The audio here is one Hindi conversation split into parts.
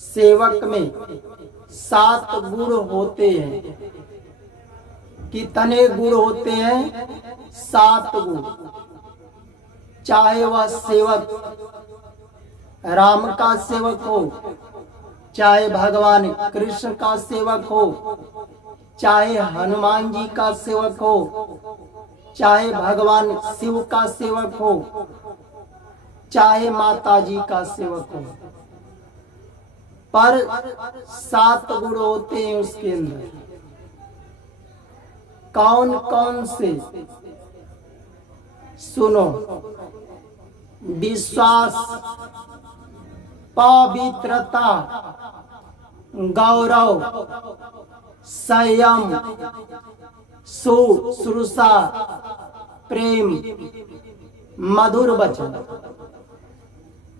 सेवक में 7 गुण होते हैं। कितने गुण होते हैं? 7 गुण। चाहे वह सेवक राम का सेवक हो, चाहे भगवान कृष्ण का सेवक हो, चाहे हनुमान जी का सेवक हो, चाहे भगवान शिव का सेवक हो, चाहे माता जी का सेवक हो, पर 7 गुण होते हैं उसके अंदर। कौन कौन से? सुनो। विश्वास, पवित्रता, गौरव, संयम, शुश्रूषा, प्रेम, मधुर वचन।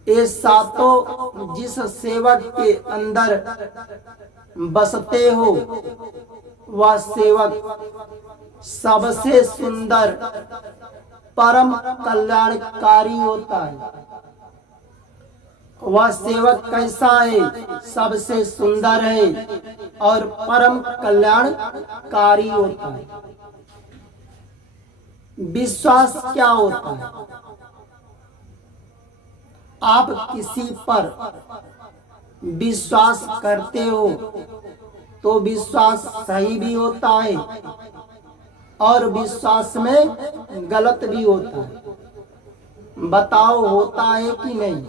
ये सातों जिस सेवक के अंदर बसते हो, वह सेवक सबसे सुंदर, परम कल्याणकारी होता है। वह सेवक कैसा है? सबसे सुंदर है और परम कल्याणकारी होता है। विश्वास क्या होता है? आप किसी पर विश्वास करते हो तो विश्वास सही भी होता है और विश्वास में गलत भी होता है। बताओ, होता है कि नहीं?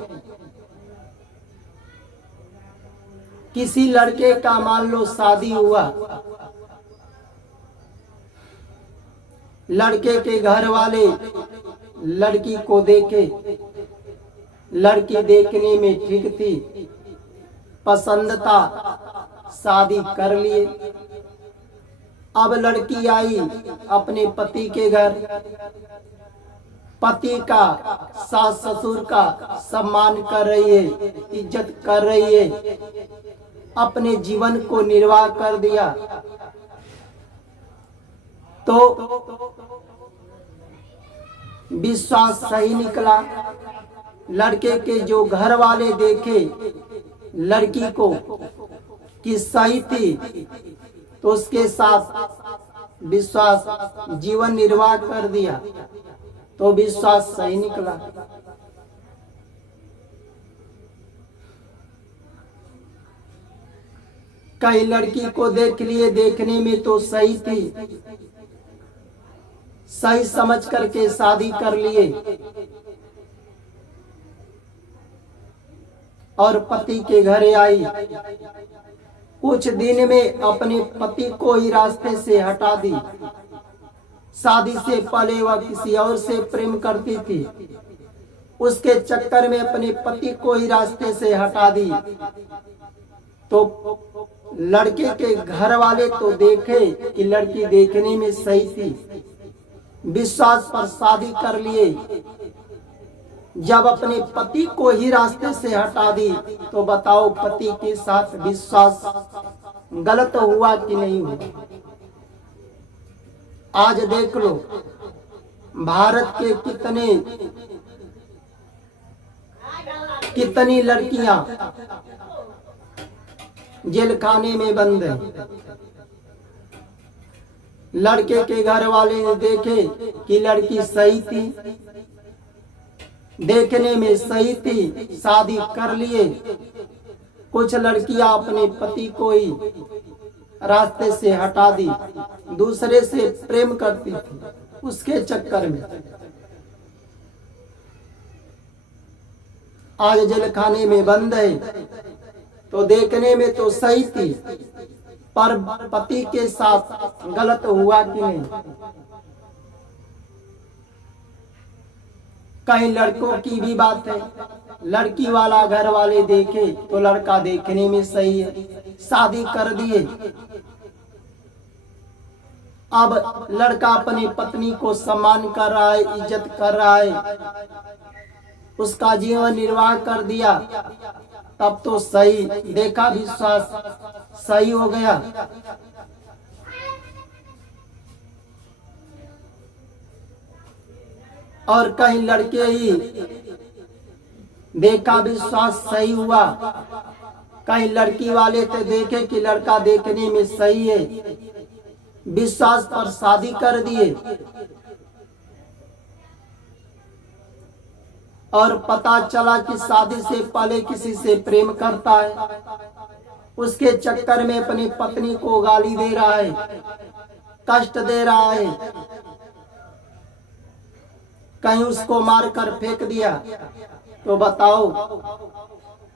किसी लड़के का मान लो शादी हुआ, लड़के के घर वाले लड़की को देखे, लड़की देखने में ठीक थी, पसंद था, शादी कर लिए। अब लड़की आई अपने पति के घर, पति का, सास ससुर का सम्मान कर रही है, इज्जत कर रही है, अपने जीवन को निर्वाह कर दिया। तो विश्वास सही निकला। लड़के के जो घर वाले देखे लड़की को कि सही थी, तो उसके साथ विश्वास जीवन निर्वाह कर दिया, तो विश्वास सही निकला। कई लड़की को देख लिए, देखने में तो सही थी, सही समझ करके शादी कर लिए और पति के घर आई। कुछ दिन में अपने पति को ही रास्ते से हटा दी। शादी से पहले वह किसी और से प्रेम करती थी, उसके चक्कर में अपने पति को ही रास्ते से हटा दी। तो लड़के के घर वाले तो देखे कि लड़की देखने में सही थी, विश्वास पर शादी कर लिए। जब अपने पति को ही रास्ते से हटा दी, तो बताओ पति के साथ विश्वास गलत हुआ कि नहीं हुआ? आज देख लो, भारत के कितनी लड़कियां जेल खाने में बंद है। लड़के के घर वाले ने देखे कि लड़की सही थी, देखने में सही थी, शादी कर लिए। कुछ लड़कियां अपने पति को ही रास्ते से हटा दी, दूसरे से प्रेम करती थी, उसके चक्कर में आज जेल खाने में बंद है। तो देखने में तो सही थी, पर पति के साथ गलत हुआ कि नहीं? कई लड़कों की भी बात है, लड़की वाला घर वाले देखे तो लड़का देखने में सही है, शादी कर दिए। अब लड़का अपनी पत्नी को सम्मान कर रहा है, इज्जत कर रहा है, उसका जीवन निर्वाह कर दिया, तब तो सही देखा, विश्वास सही हो गया। और कई लड़के ही देखा, विश्वास सही हुआ, कई लड़की वाले तो देखे कि लड़का देखने में सही है, विश्वास पर शादी कर दिए और पता चला कि शादी से पहले किसी से प्रेम करता है, उसके चक्कर में अपनी पत्नी को गाली दे रहा है, कष्ट दे रहा है, कहीं उसको मारकर फेंक दिया। तो बताओ,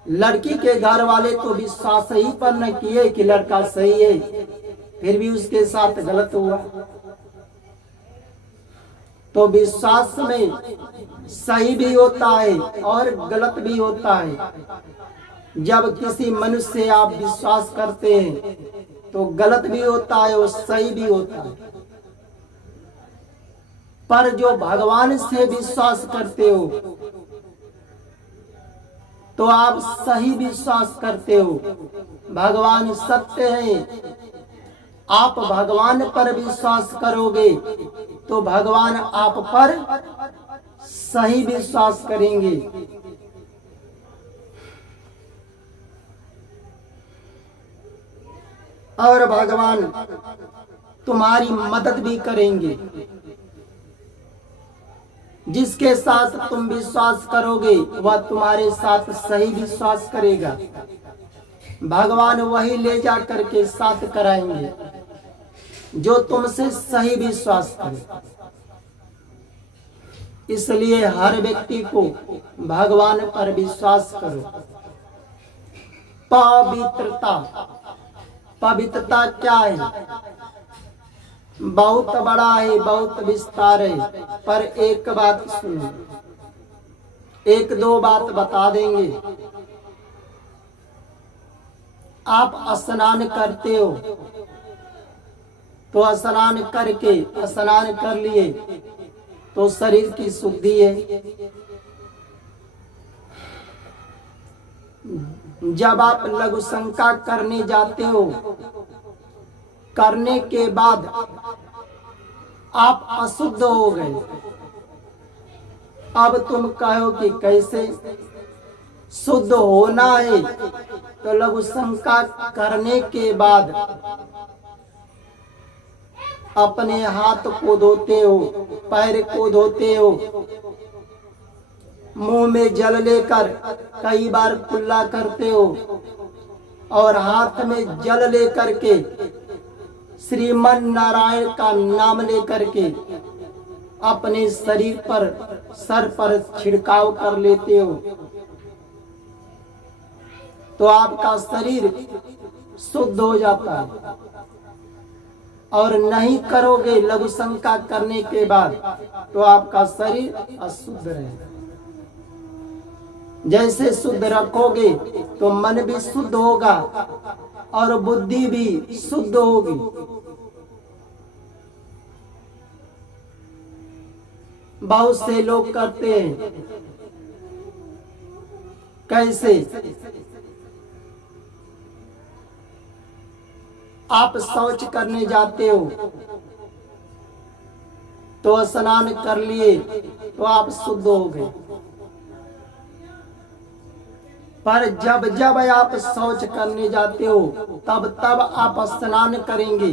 लड़की के घर वाले तो विश्वास ही पर न किए कि लड़का सही है, फिर भी उसके साथ गलत हुआ। तो विश्वास में सही भी होता है और गलत भी होता है। जब किसी मनुष्य से आप विश्वास करते हैं तो गलत भी होता है और सही भी होता है, पर जो भगवान से विश्वास करते हो तो आप सही विश्वास करते हो। भगवान सत्य है, आप भगवान पर विश्वास करोगे तो भगवान आप पर सही विश्वास करेंगे। और भगवान तुम्हारी मदद भी करेंगे। जिसके साथ तुम विश्वास करोगे वह तुम्हारे साथ सही विश्वास करेगा। भगवान वही ले जा करके साथ कराएंगे जो तुमसे सही विश्वास करे। इसलिए हर व्यक्ति को भगवान पर विश्वास करो। पवित्रता, पवित्रता क्या है? बहुत बड़ा है, बहुत विस्तार है, पर एक बात सुनो, एक दो बात बता देंगे। आप स्नान करते हो तो स्नान करके, स्नान कर लिए तो शरीर की शुद्धि है। जब आप लघु शंका करने जाते हो, करने के बाद आप अशुद्ध हो गए, अब तुम कहो कि कैसे शुद्ध होना है? तो लघु शंका करने के बाद अपने हाथ को धोते हो, पैर को धोते हो, मुंह में जल लेकर कई बार कुल्ला करते हो और हाथ में जल लेकर के श्रीमन नारायण का नाम लेकर के अपने शरीर पर, सर पर छिड़काव कर लेते हो, तो आपका शरीर शुद्ध हो जाता है। और नहीं करोगे लघु शंका करने के बाद तो आपका शरीर अशुद्ध रहेगा। जैसे शुद्ध रखोगे तो मन भी शुद्ध होगा और बुद्धि भी शुद्ध होगी। बहुत से लोग करते हैं, कैसे? आप शौच करने जाते हो तो स्नान कर लिए तो आप शुद्ध हो गए, पर जब जब आप शौच करने जाते हो तब तब आप स्नान करेंगे,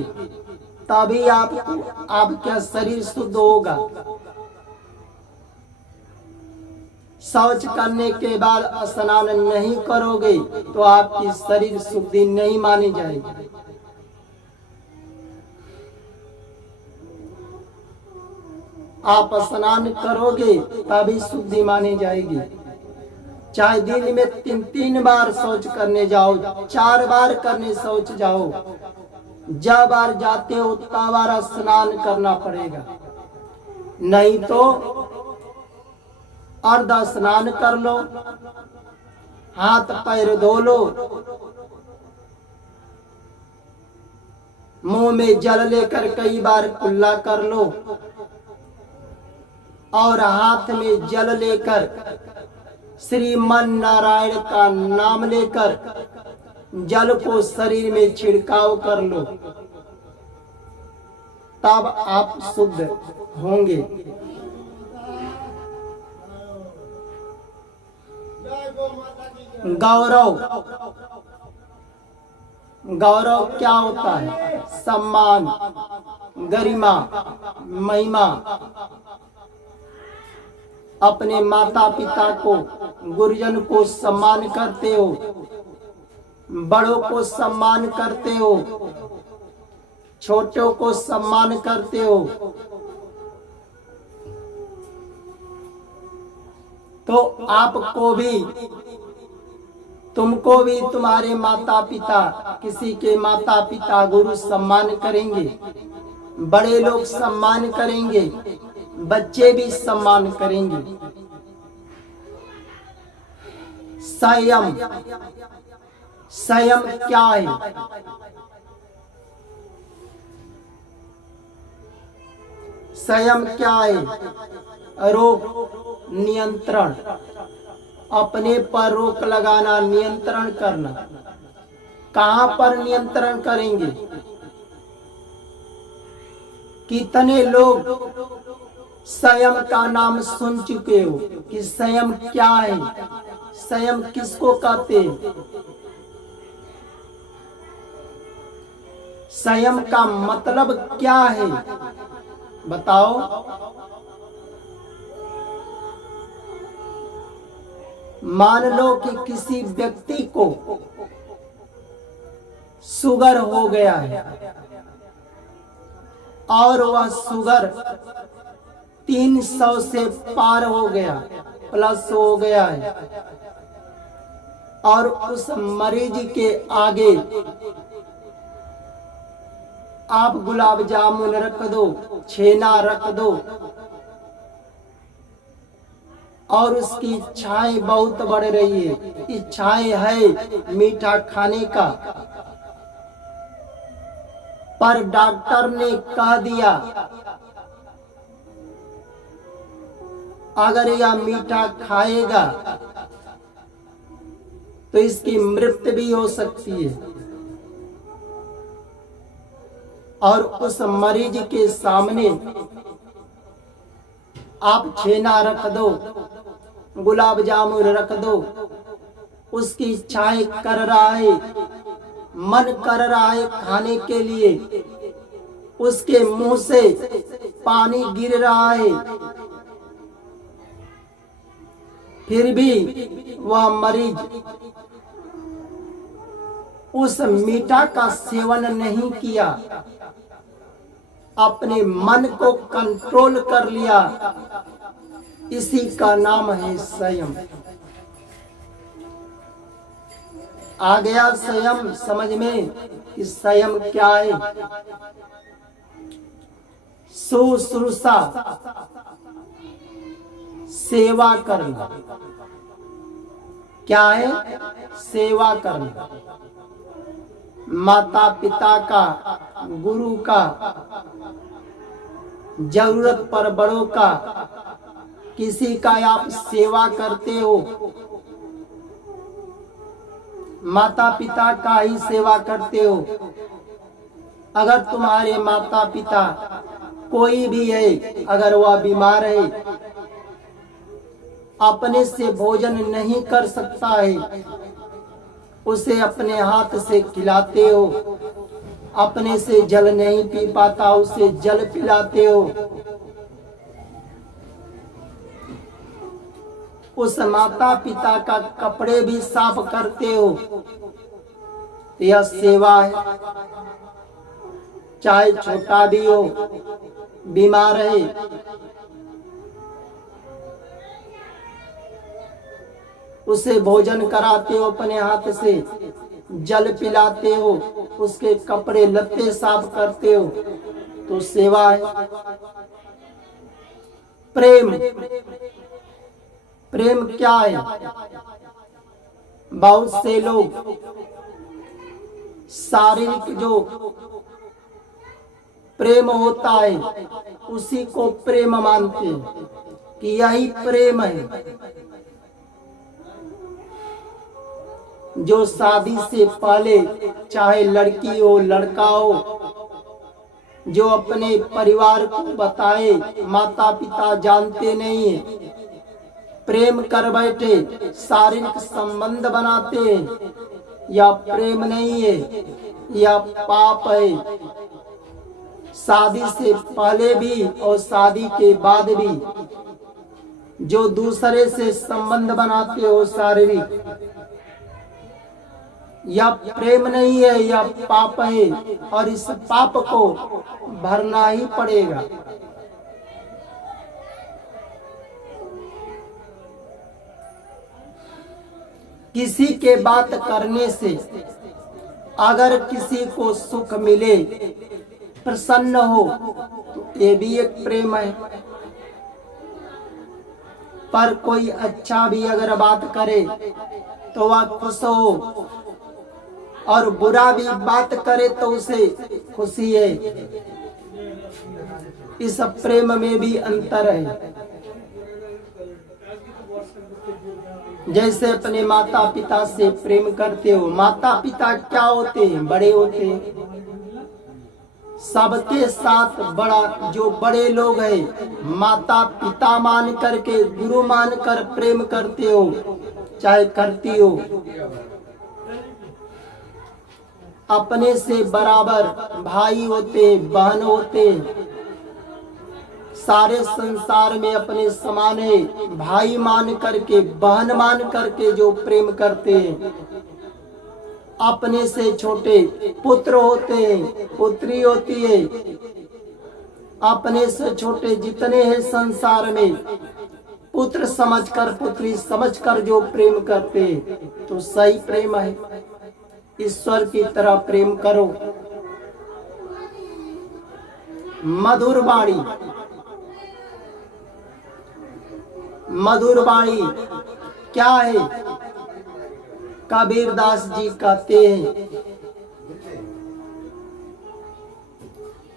तभी आपका शरीर शुद्ध होगा। शौच करने के बाद स्नान नहीं करोगे तो आपकी शरीर शुद्धि नहीं मानी जाएगी। आप स्नान करोगे तभी शुद्धि मानी जाएगी। चाहे दिन में 3 बार शौच करने जाओ, 4 बार करने शौच जाओ, जब बार जाते हो तब बार स्नान करना पड़ेगा। नहीं तो अर्ध स्नान कर लो, हाथ पैर धो लो, मुंह में जल लेकर कई बार कुल्ला कर लो और हाथ में जल लेकर श्रीमन नारायण का नाम लेकर जल को शरीर में छिड़काव कर लो, तब आप शुद्ध होंगे। गौरव, गौरव क्या होता है? सम्मान, गरिमा, महिमा। अपने माता पिता को, गुरुजन को सम्मान करते हो, बड़ों को सम्मान करते हो, छोटों को सम्मान करते हो, तो आपको भी, तुमको भी तुम्हारे माता पिता, किसी के माता पिता गुरु सम्मान करेंगे, बड़े लोग सम्मान करेंगे, बच्चे भी सम्मान करेंगे। संयम, संयम क्या है? संयम क्या है? रोक, नियंत्रण, अपने पर रोक लगाना, नियंत्रण करना। कहां पर नियंत्रण करेंगे? कितने लोग संयम का नाम सुन चुके हो कि संयम क्या है, संयम किसको कहते हैं? संयम का मतलब क्या है बताओ? मान लो कि किसी व्यक्ति को शुगर हो गया है और वह शुगर 300 से पार हो गया, प्लस हो गया है, और उस मरीज के आगे आप गुलाब जामुन रख दो, छेना रख दो, और उसकी इच्छाएं बहुत बढ़ रही है, इच्छाएं है मीठा खाने का, पर डॉक्टर ने कह दिया अगर यह मीठा खाएगा तो इसकी मृत्यु भी हो सकती है। और उस मरीज के सामने आप छेना रख दो, गुलाब जामुन रख दो, उसकी इच्छाएं कर रहा है, मन कर रहा है खाने के लिए, उसके मुंह से पानी गिर रहा है, फिर भी वह मरीज उस मीठा का सेवन नहीं किया, अपने मन को कंट्रोल कर लिया। इसी का नाम है संयम। आ गया संयम समझ में कि संयम क्या है? शुश्रूषा, सेवा करना। क्या है? सेवा करना। माता पिता का, गुरु का, जरूरत पर बड़ों का, किसी का आप सेवा करते हो, माता पिता का ही सेवा करते हो। अगर तुम्हारे माता पिता कोई भी है, अगर वह बीमार है, अपने से भोजन नहीं कर सकता है, उसे अपने हाथ से खिलाते हो, अपने से जल नहीं पी पाता उसे जल पिलाते हो, उस माता पिता का कपड़े भी साफ करते हो, यह सेवा है। चाहे छोटा भी हो, बीमार है, उसे भोजन कराते हो, अपने हाथ से जल पिलाते हो, उसके कपड़े लत्ते साफ करते हो, तो सेवा है। प्रेम, प्रेम क्या है? बहुत से लोग शारीरिक जो प्रेम होता है उसी को प्रेम मानते हैं कि यही प्रेम है। जो शादी से पहले चाहे लड़की हो लड़का हो, जो अपने परिवार को बताए, माता पिता जानते नहीं है, प्रेम कर बैठे, शारीरिक संबंध बनाते हैं, यह प्रेम नहीं है, या पाप है। शादी से पहले भी और शादी के बाद भी जो दूसरे से संबंध बनाते हो शारीरिक, यह प्रेम नहीं है, यह पाप है और इस पाप को भरना ही पड़ेगा। किसी के बात करने से अगर किसी को सुख मिले, प्रसन्न हो, तो ये भी एक प्रेम है। पर कोई अच्छा भी अगर बात करे तो वह खुश हो, और बुरा भी बात करे तो उसे खुशी है। इस प्रेम में भी अंतर है। जैसे अपने माता पिता से प्रेम करते हो, माता पिता क्या होते हैं? बड़े होते हैं। सबके साथ बड़ा जो बड़े लोग हैं, माता पिता मान करके, गुरु मान कर प्रेम करते हो, चाहे करती हो। अपने से बराबर भाई होते, बहन होते, सारे संसार में अपने समान है। भाई मान करके, बहन मान करके जो प्रेम करते हैं। अपने से छोटे पुत्र होते हैं, पुत्री होती है। अपने से छोटे जितने हैं संसार में, पुत्र समझकर, पुत्री समझकर जो प्रेम करते हैं, तो सही प्रेम है। ईश्वर की तरह प्रेम करो। मधुर वाणी, मधुर वाणी क्या है? कबीरदास जी कहते हैं,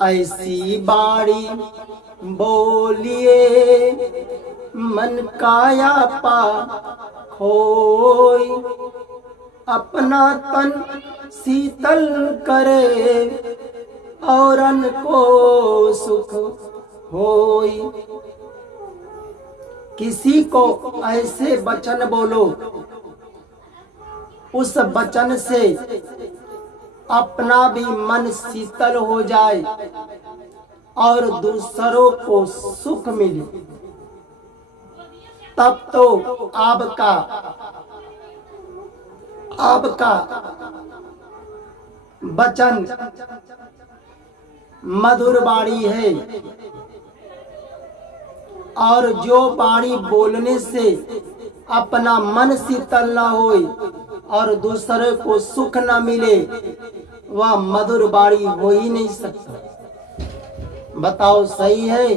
ऐसी बाणी बोलिए मन काया पा खोई, अपना तन शीतल करे औरन को सुख होई। किसी को ऐसे वचन बोलो, उस वचन से अपना भी मन शीतल हो जाए और दूसरों को सुख मिले, तब तो आपका वचन मधुर वाणी है। और जो वाणी बोलने से अपना मन शीतल न होए और दूसरे को सुख न मिले, वह मधुर वाणी हो ही नहीं सकता। बताओ, सही है?